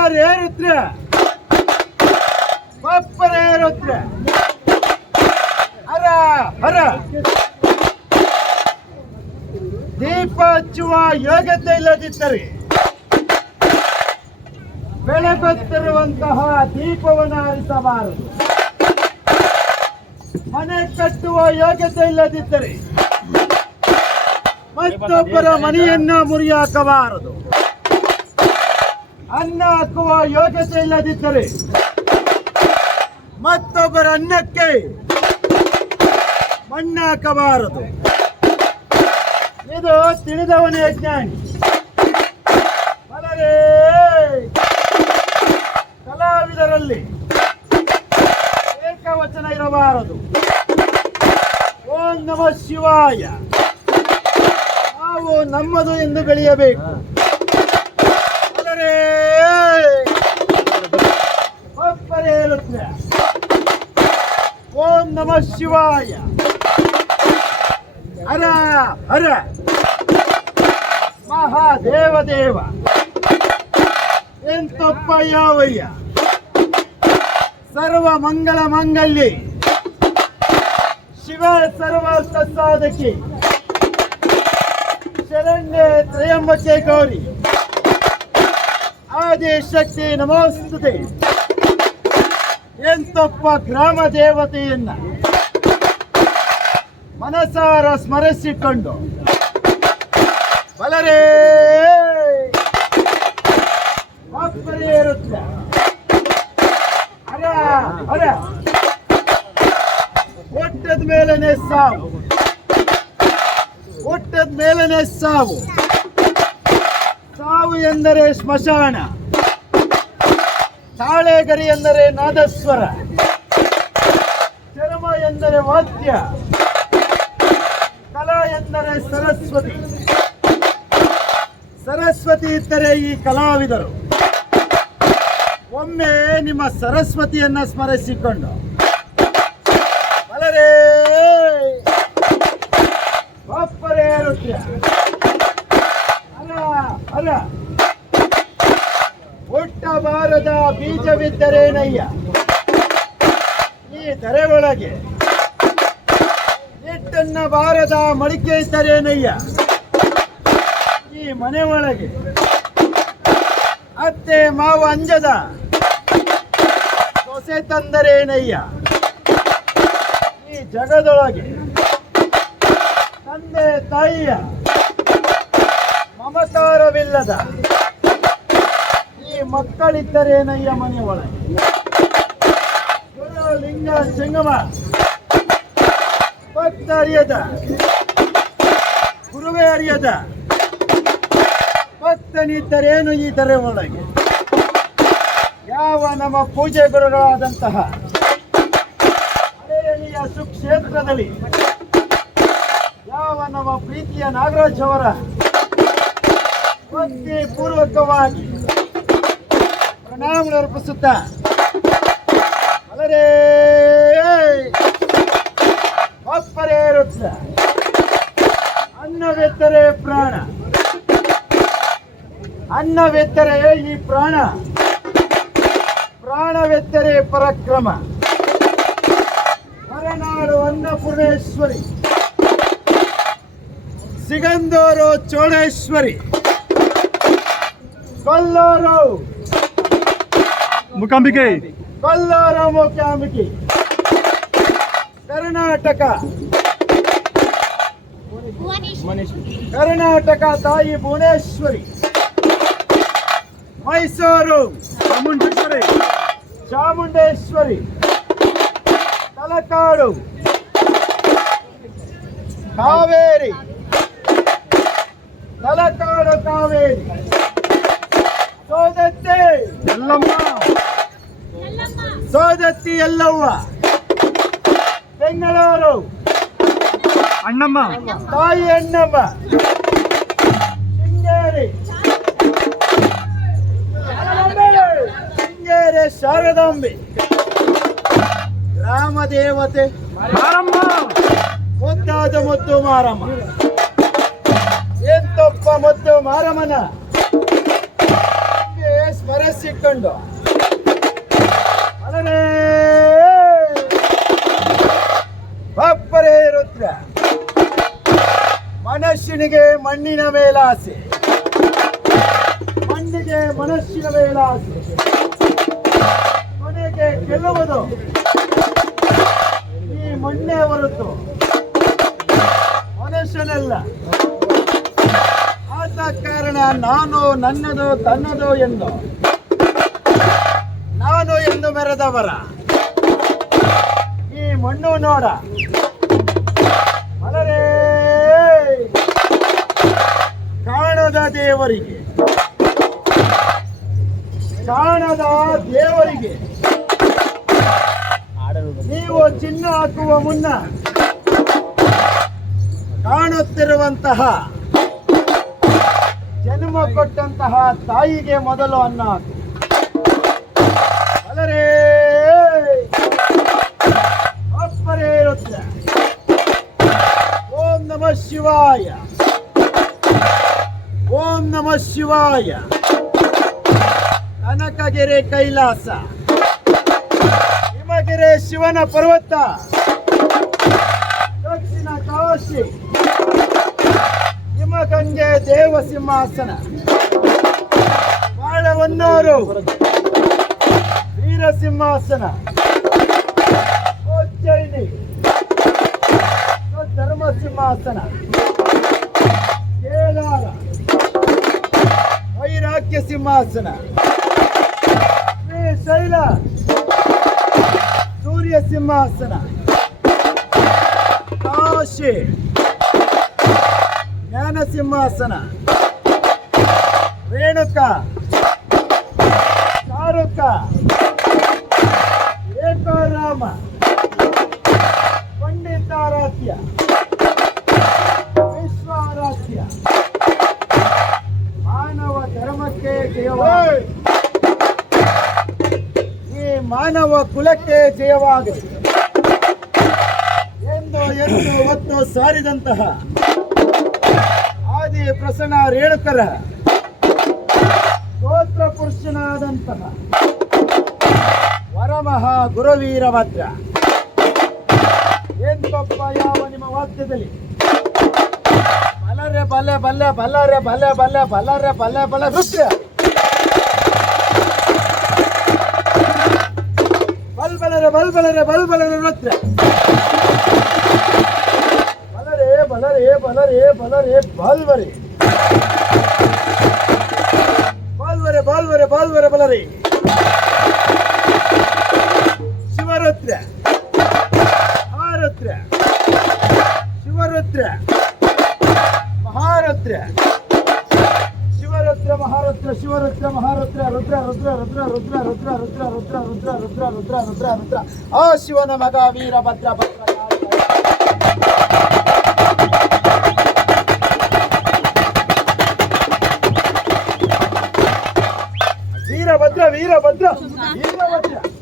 ಬಲರೇ ರುದ್ರ ಬಪ್ಪರೇ ಹರ ಹರ. ದೀಪ ಹಚ್ಚುವ ಯೋಗ್ಯತೆ ಇಲ್ಲದಿದ್ದರೆ ಬೆಳಗುತ್ತಿರುವಂತಹ ದೀಪವನ್ನು ಹರಿಸಬಾರದು. ಮನೆ ಕಟ್ಟುವ ಯೋಗ್ಯತೆ ಇಲ್ಲದಿದ್ದರೆ ಮತ್ತೊಬ್ಬರ ಮನೆಯನ್ನ ಮುರಿ ಹಾಕಬಾರದು ಅನ್ನ ಹಾಕುವ ಯೋಗ್ಯತೆ ಇಲ್ಲದಿದ್ದರೆ ಮತ್ತೊಬ್ಬರ ಅನ್ನಕ್ಕೆ ಮಣ್ಣು ಹಾಕಬಾರದು. ಇದು ತಿಳಿದವನೇ ಜ್ಞಾನಿ. ಕಲಾವಿದರಲ್ಲಿ ಏಕವಚನ ಇರಬಾರದು. ಓಂ ನಮ ಶಿವಾಯ. ನಾವು ನಮ್ಮದು ಎಂದು ಬೆಳೆಯಬೇಕು ಬಲರೇ ಒಬ್ಬರೇ ಇರುತ್ತೆ ಓಂ ನಮಃ ಶಿವಾಯ. ಅರ ಹರ. ಮಹಾದೇವ, ದೇವ. ಎಂತಪ್ಪ ಯಾವಯ್ಯ? ಸರ್ವ ಮಂಗಳ ಮಂಗಲ್ಯ. ಶಿವ ಸರ್ವಾರ್ಥ ಸಾಧಕಿ. ಶರಣ್ಯ ತ್ರಯಂಬಕೆ ಗೌರಿ. ಆದಿ ಶಕ್ತಿ ನಮೋಸ್ತುತೆ. ಎಂತಪ್ಪ ಗ್ರಾಮ ದೇವತೆಯನ್ನ. ಮನಸಾರ ಸ್ಮರಿಸಿಕೊಂಡು. ಬಲರೇ! ಒಬ್ಬರೇ ಇರುತ್ತೆ. ಅರೆ, ಅರ. ಒಟ್ಟದ ಮೇಲನೆ ಸಾವು. ಒಟ್ಟದ ಮೇಲನೆ ಸಾವು. ಸಾವು ಎಂದರೆ ಸ್ಮಶಾನ. ತಾಳೆಗರಿ ಎಂದರೆ ನಾದಸ್ವರ. ಚರ್ಮ ಎಂದರೆ ವಾದ್ಯ. ಎಂದರೆ ಸರಸ್ವತಿ. ಸರಸ್ವತಿ ಇದ್ದರೆ ಈ ಕಲಾವಿದರು. ಒಮ್ಮೆ ನಿಮ್ಮ ಸರಸ್ವತಿಯನ್ನ ಸ್ಮರಿಸಿಕೊಂಡು, ಬಲರೇ ಅಲ ಅಲ ಹುಟ್ಟಬಾರದ ಬೀಜವಿದ್ದರೇನಯ್ಯ ಈ ತೆರೆ ಒಳಗೆ ಹಿಟ್ಟನ್ನ ಬಾರದ ಮಡಿಕೆ ಇದ್ದರೇನಯ್ಯ ಈ ಮನೆ ಒಳಗೆ ಅತ್ತೆ ಮಾವ ಅಂಜದ ಸೊಸೆ ತಂದರೇನಯ್ಯ ಈ ಜಗದೊಳಗೆ ತಂದೆ ತಾಯಿಯ ಮಮಸಾರವಿಲ್ಲದ ಈ ಮಕ್ಕಳಿದ್ದರೇನಯ್ಯ ಮನೆ ಒಳಗೆ? ಲಿಂಗ ಜಂಗಮ ಅರಿಯದ ಗುರುವೇ ಅರಿಯದ. ಭಕ್ತನಿದ್ದರೇನು ಈ ತರ ಒಳಗೆ? ಯಾವ ನಮ್ಮ ಪೂಜೆ ಗುರುಗಳಾದಂತಹ ಹಳೆಯಲಿಯ ಸುಕ್ಷೇತ್ರದಲ್ಲಿ, ಯಾವ ನಮ್ಮ ಪ್ರೀತಿಯ ನಾಗರಾಜ್ ಅವರ ಭಕ್ತಿ ಪೂರ್ವಕವಾಗಿ ಪ್ರಣಾಮ ಅರ್ಪಿಸುತ್ತಾ, ಅಲರೇ ಒಪ್ಪರೇ ರುದ್ರ ಅನ್ನವೆತ್ತರೆ ಪ್ರಾಣ. ಅನ್ನವೆತ್ತರೆ ಈ ಪ್ರಾಣ. ಪ್ರಾಣವೆತ್ತರೆ ಪರಕ್ರಮ. ಹೊರನಾಡು ಅನ್ನಪೂರ್ಣೇಶ್ವರಿ. ಸಿಗಂದೂರು ಚೋಳೇಶ್ವರಿ ಕೊಲ್ಲೂರು. ಮುಖಾಂಬಿಕೆ ಕೊಲ್ಲೂರು ಮುಖಾಂಬಿಕೆ ಕರ್ನಾಟಕ. ಕರ್ನಾಟಕ ತಾಯಿ ಭುವನೇಶ್ವರಿ ಮೈಸೂರು ಚಾಮುಂಡೇಶ್ವರಿ ಚಾಮುಂಡೇಶ್ವರಿ ತಲಕಾಡು ಕಾವೇರಿ ತಲಕಾಡು ಕಾವೇರಿ ಸೋದತ್ತಿ ಎಲ್ಲಮ್ಮ ಸೋದತ್ತಿ ಎಲ್ಲವ್ವ ಬೆಂಗಳೂರು ಅಣ್ಣಮ್ಮ. ತಾಯಿ ಅಣ್ಣಮ್ಮ. ಶೃಂಗೇರಿ. ಶೃಂಗೇರಿ ಶಾರದಾಂಬೆ. ಗ್ರಾಮ ದೇವತೆ. ಮಾರಮ್ಮ. ಮುದ್ದಾದ ಮುದ್ದು ಮಾರಮ್ಮ. ಎಂತಪ್ಪ ಮುದ್ದು ಮಾರಮ್ಮನ? ಸ್ಮರಿಸಿಕೊಂಡು. ಅಲರೇ ಮನುಷ್ಯನಿಗೆ ಮಣ್ಣಿನ ಮೇಲಾಸೆ. ಮಣ್ಣಿಗೆ ಮನುಷ್ಯನ ಮೇಲಾಸೆ. ಮನೆಗೆ ಗೆಲ್ಲುವುದು. ಈ ಮಣ್ಣೇ ಹೊರತು. ಮನುಷ್ಯನಲ್ಲ. ಆದ ಕಾರಣ ನಾನು ನನ್ನದು, ತನ್ನದು ಎಂದು. ನಾನು ಎಂದು ಮೆರೆದವರ. ಈ ಮಣ್ಣು ನೋಡ. ಕಾಣದ ದೇವರಿಗೆ. ಕಾಣದ ದೇವರಿಗೆ. ನೀವು ಚಿನ್ನ ಹಾಕುವ ಮುನ್ನ ಕಾಣುತ್ತಿರುವಂತಹ ಜನ್ಮ ಕೊಟ್ಟಂತಹ ತಾಯಿಗೆ ಮೊದಲು ಅನ್ನ ಹಾಕು. ಅಪ್ಪರೇ ಇರುತ್ತೆ ಓಂ ನಮ ಶಿವಾಯ. ಶಿವಾಯ ಕನಕಗೆರೆ ಕೈಲಾಸ ಹಿಮಗೆರೆ ಶಿವನ ಪರ್ವತ ದಕ್ಷಿಣ ಕಾಶಿ ಹಿಮಗಂಗೆ ದೇವ ಸಿಂಹಾಸನ ಬಾಳವನ್ನೂರು ವೀರ ಸಿಂಹಾಸನ ಧರ್ಮ ಸಿಂಹಾಸನ ವೈರಾಗ್ಯ ಶ್ರೀ ಶೈಲ. ಸೂರ್ಯ ಸಿಂಹಾಸನ. ಕಾಶಿ. ಜ್ಞಾನ ಸಿಂಹಾಸನ. ರೇಣುಕ. ಶಾರುಕ. ಏಕರಾಮ. ಪಂಡಿತಾರಾಧ್ಯ. ಮಾನವ ಕುಲಕ್ಕೆ ಜಯವಾಗಲಿ ಎಂದು ಎಂದು ಒತ್ತು ಸಾರಿದಂತಹ ಆದಿ ಪ್ರಸನ್ನ ರೇಣುಕರ ಗೋತ್ರ ಪುರುಷನಾದಂತಹ ವರಮಹ ಗುರುವೀರಭದ್ರ ಎಂತೊಪ್ಪ ಯಾವ ನಿಮ್ಮ ವಾಕ್ಯದಲ್ಲಿ? ಬಲ್ಲರೆ ಬಲ್ಲೆ ಬಲ್ಲೆ ಬಲ್ಲರೆ ಬಲ್ಲೆ ಬಲ್ಲೆ ಬಲ್ಲರೆ ಬಲ್ಲೆ ಬಲ್ಲೆ ರುದ್ರ ಬಲ್ಬಲರೆ ಬಲ್ಬಲರೆ ಬಲ್ಬಲರೆ ರುದ್ರ ಬಲರೆ ಬಲರೆ ಬಲರೆ ಬಲರೆ ಬಾಲ್ವರೆ ಬಾಲ್ವರೆ ಬಾಲ್ವರೆ ಬಾಲ್ವರೆ ಬಲರೆ ಶಿವರುದ್ರ ಮಹಾರುದ್ರ ಶಿವರುದ್ರ ಮಹಾರುದ್ರ ருத்ர மகாருத்ர சிவருத்ர மகாருத்ர ருத்ர ருத்ர ருத்ர ருத்ர ருத்ர ருத்ர ருத்ர ருத்ர ருத்ர ருத்ர ருத்ர ருத்ர ஆ சிவன மகா வீரபத்ர பத்ர வீரபத்ர வீரபத்ர வீரபத்ர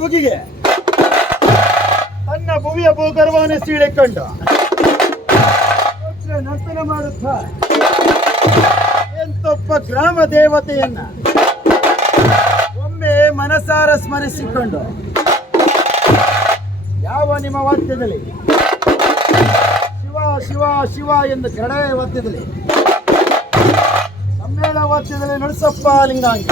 ಕುಗಿಗೆ ತನ್ನ ಭುವಿಯ ಭೂಗರ್ಭವನ್ನು ಸೀಳೆ ಕಂಡು ನರ್ತನ ಮಾಡುತ್ತ ಎಂತೊಬ್ಬ ಗ್ರಾಮ ದೇವತೆಯನ್ನ ಒಮ್ಮೆ ಮನಸಾರ ಸ್ಮರಿಸಿಕೊಂಡು ಯಾವ ನಿಮ್ಮ ವಾದ್ಯದಲ್ಲಿ ಶಿವ ಶಿವ ಶಿವ ಎಂದು ಕಡವೆ ವಾದ್ಯದಲ್ಲಿ ಸಮ್ಮೇಳ ವಾದ್ಯದಲ್ಲಿ ನಡೆಸಪ್ಪ ಲಿಂಗಾಂಗಿ.